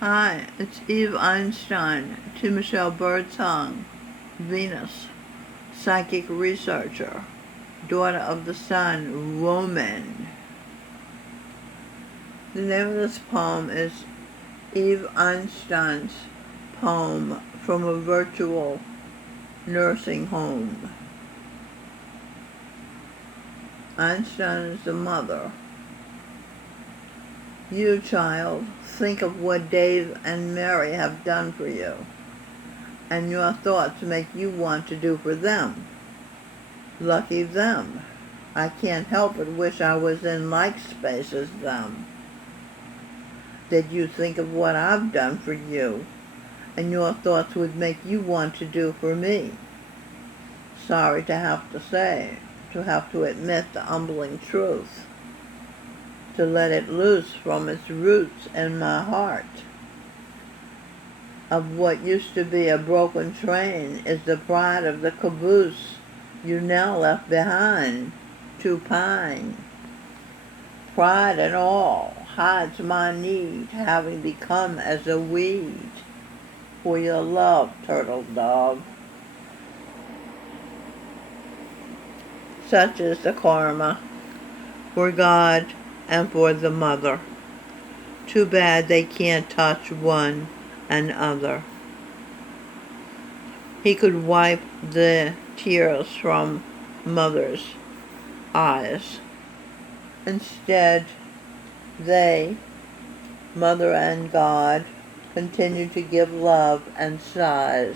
Hi, it's Eve Einstein to Michelle Birdsong, Venus, psychic researcher, daughter of the sun, woman. The name of this poem is Eve Einstein's poem from a virtual nursing home. Einstein is the mother. You, child, think of what Dave and Mary have done for you, and your thoughts make you want to do for them. Lucky them. I can't help but wish I was in like space as them. That you think of what I've done for you, and your thoughts would make you want to do for me. Sorry to have to say, to have to admit the humbling truth, to let it loose from its roots in my heart. Of what used to be a broken train is the pride of the caboose you now left behind to pine. Pride and all hides my need, having become as a weed for your love, turtle dove. Such is the karma for God and for the mother. Too bad they can't touch one another. He could wipe the tears from mother's eyes. Instead, they, mother and God, continue to give love and sighs,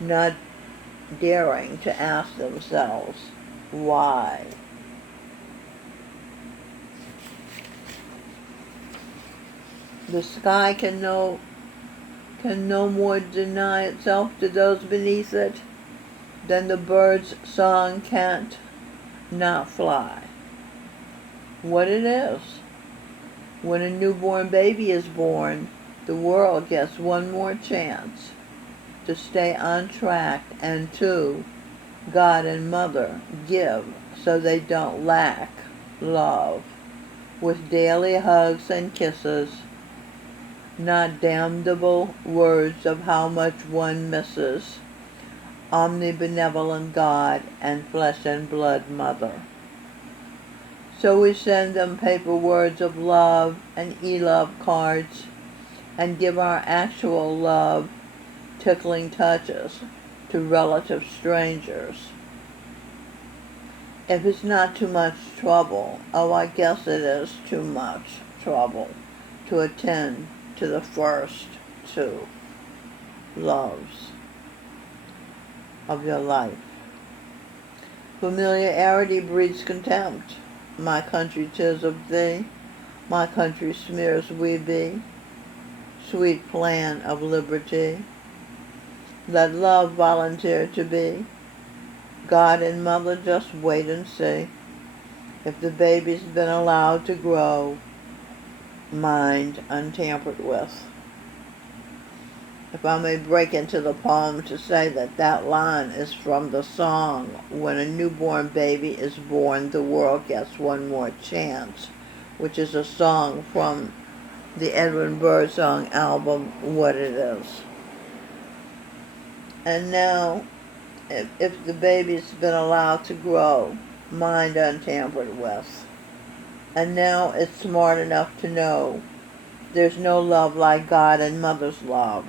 not daring to ask themselves why. The sky can no more deny itself to those beneath it than the bird's song can't not fly. What it is. When a newborn baby is born, the world gets one more chance to stay on track and to God and Mother give so they don't lack love with daily hugs and kisses, not damnable words of how much one misses omnibenevolent God and flesh and blood Mother. So we send them paper words of love and e-love cards and give our actual love tickling touches to relative strangers. If it's not too much trouble, oh, I guess it is too much trouble to attend to the first two loves of your life. Familiarity breeds contempt. My country 'tis of thee, my country smears we be, sweet plan of liberty. Let love volunteer to be. God and Mother just wait and see. If the baby's been allowed to grow, mind untampered with. If I may break into the poem to say that that line is from the song, When a Newborn Baby is Born, the World Gets One More Chance, which is a song from the Edwin Birdsong album, What It Is. And now, if the baby's been allowed to grow, mind untampered with. And now it's smart enough to know there's no love like God and Mother's love.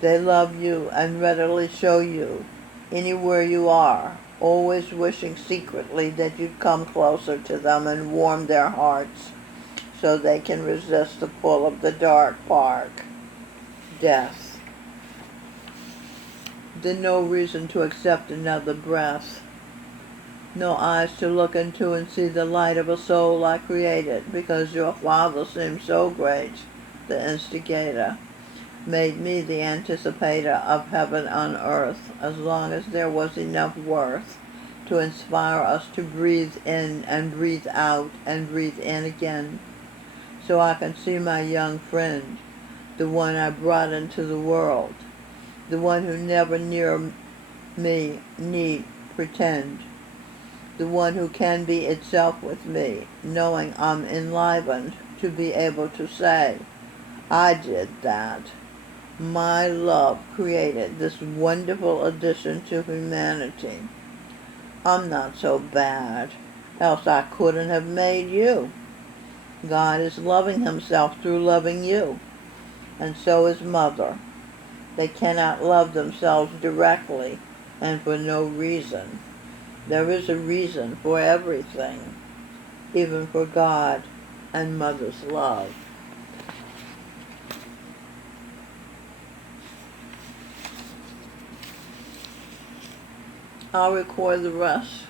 They love you and readily show you anywhere you are, always wishing secretly that you'd come closer to them and warm their hearts so they can resist the pull of the dark park, death. Then no reason to accept another breath. No eyes to look into and see the light of a soul I created, because your Father seemed so great, the instigator, made me the anticipator of heaven on earth, as long as there was enough worth to inspire us to breathe in and breathe out and breathe in again, so I can see my young friend, the one I brought into the world, the one who never near me need pretend, the one who can be itself with me, knowing I'm enlivened to be able to say, I did that. My love created this wonderful addition to humanity. I'm not so bad, else I couldn't have made you. God is loving himself through loving you, and so is Mother. They cannot love themselves directly and for no reason. There is a reason for everything, even for God and Mother's love. I'll record the rest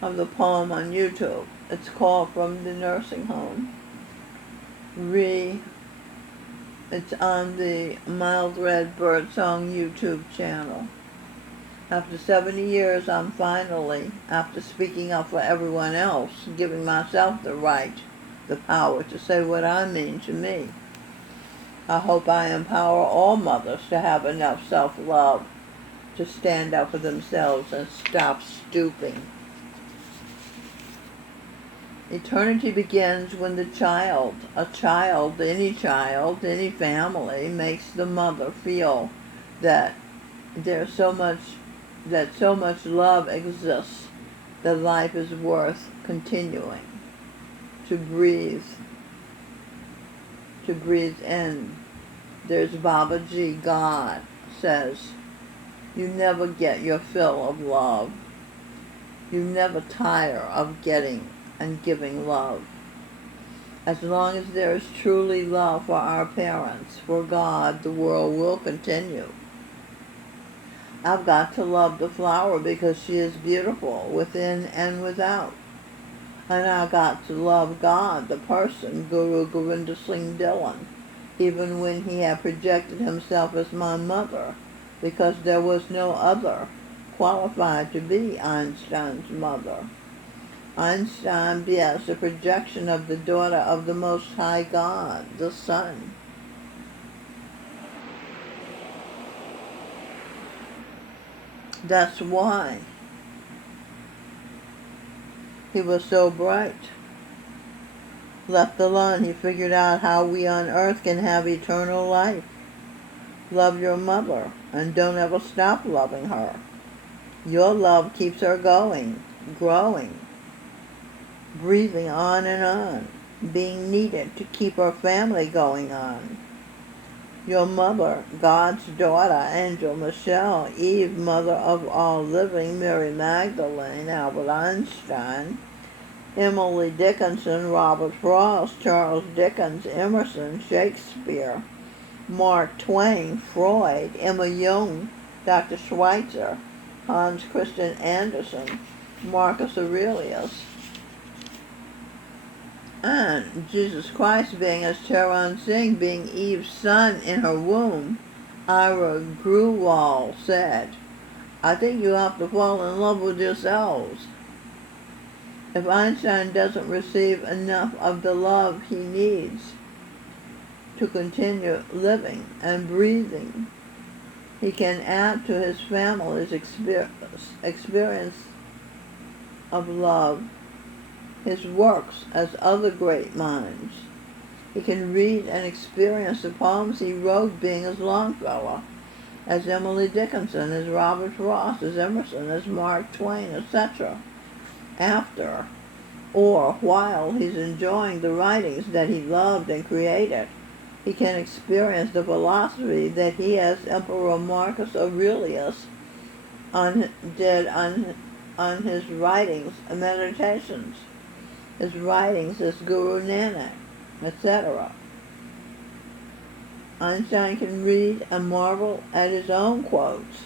of the poem on YouTube. It's called From the Nursing Home. It's on the Mild Red Birdsong YouTube channel. After 70 years, I'm finally, after speaking up for everyone else, giving myself the right, the power to say what I mean to me. I hope I empower all mothers to have enough self-love to stand up for themselves and stop stooping. Eternity begins when the child, any family, makes the mother feel that so much love exists, that life is worth continuing, to breathe in. There's Baba Ji, God, says, you never get your fill of love. You never tire of getting and giving love. As long as there is truly love for our parents, for God, the world will continue. I've got to love the flower because she is beautiful within and without. And I've got to love God, the person, Guru Govinda Singh Dhillon, even when he had projected himself as my mother, because there was no other qualified to be Einstein's mother. Einstein, yes, a projection of the daughter of the Most High God, the Son. That's why he was so bright. Left alone, he figured out how we on earth can have eternal life. Love your mother, and don't ever stop loving her. Your love keeps her going, growing, breathing on and on, being needed to keep her family going on. Your mother, God's daughter, Angel Michelle, Eve, mother of all living, Mary Magdalene, Albert Einstein, Emily Dickinson, Robert Frost, Charles Dickens, Emerson, Shakespeare, Mark Twain, Freud, Emma Jung, Dr. Schweitzer, Hans Christian Andersen, Marcus Aurelius, and Jesus Christ being, as Charan Singh, being Eve's son in her womb. Ira Gruwal said, I think you have to fall in love with yourselves. If Einstein doesn't receive enough of the love he needs to continue living and breathing, he can add to his family's experience of love his works as other great minds. He can read and experience the poems he wrote being as Longfellow, as Emily Dickinson, as Robert Frost, as Emerson, as Mark Twain, etc. After or while he's enjoying the writings that he loved and created, he can experience the philosophy that he, as Emperor Marcus Aurelius, did on his writings and meditations. His writings as Guru Nanak, etc. Einstein can read and marvel at his own quotes.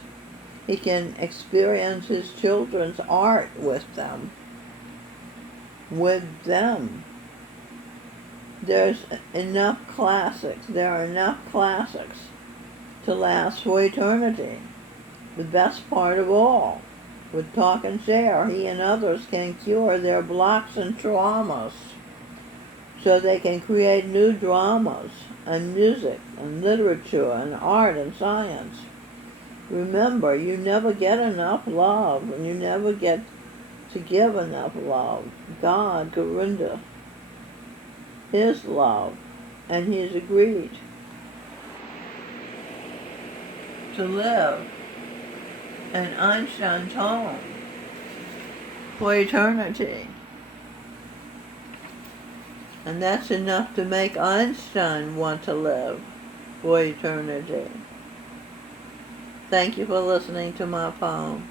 He can experience his children's art with them. There are enough classics to last for eternity. The best part of all. With Talk and Share, he and others can cure their blocks and traumas so they can create new dramas and music and literature and art and science. Remember, you never get enough love, and you never get to give enough love. God, Govinda, his love and he's agreed to live in Einstein's home for eternity. And that's enough to make Einstein want to live for eternity. Thank you for listening to my poem.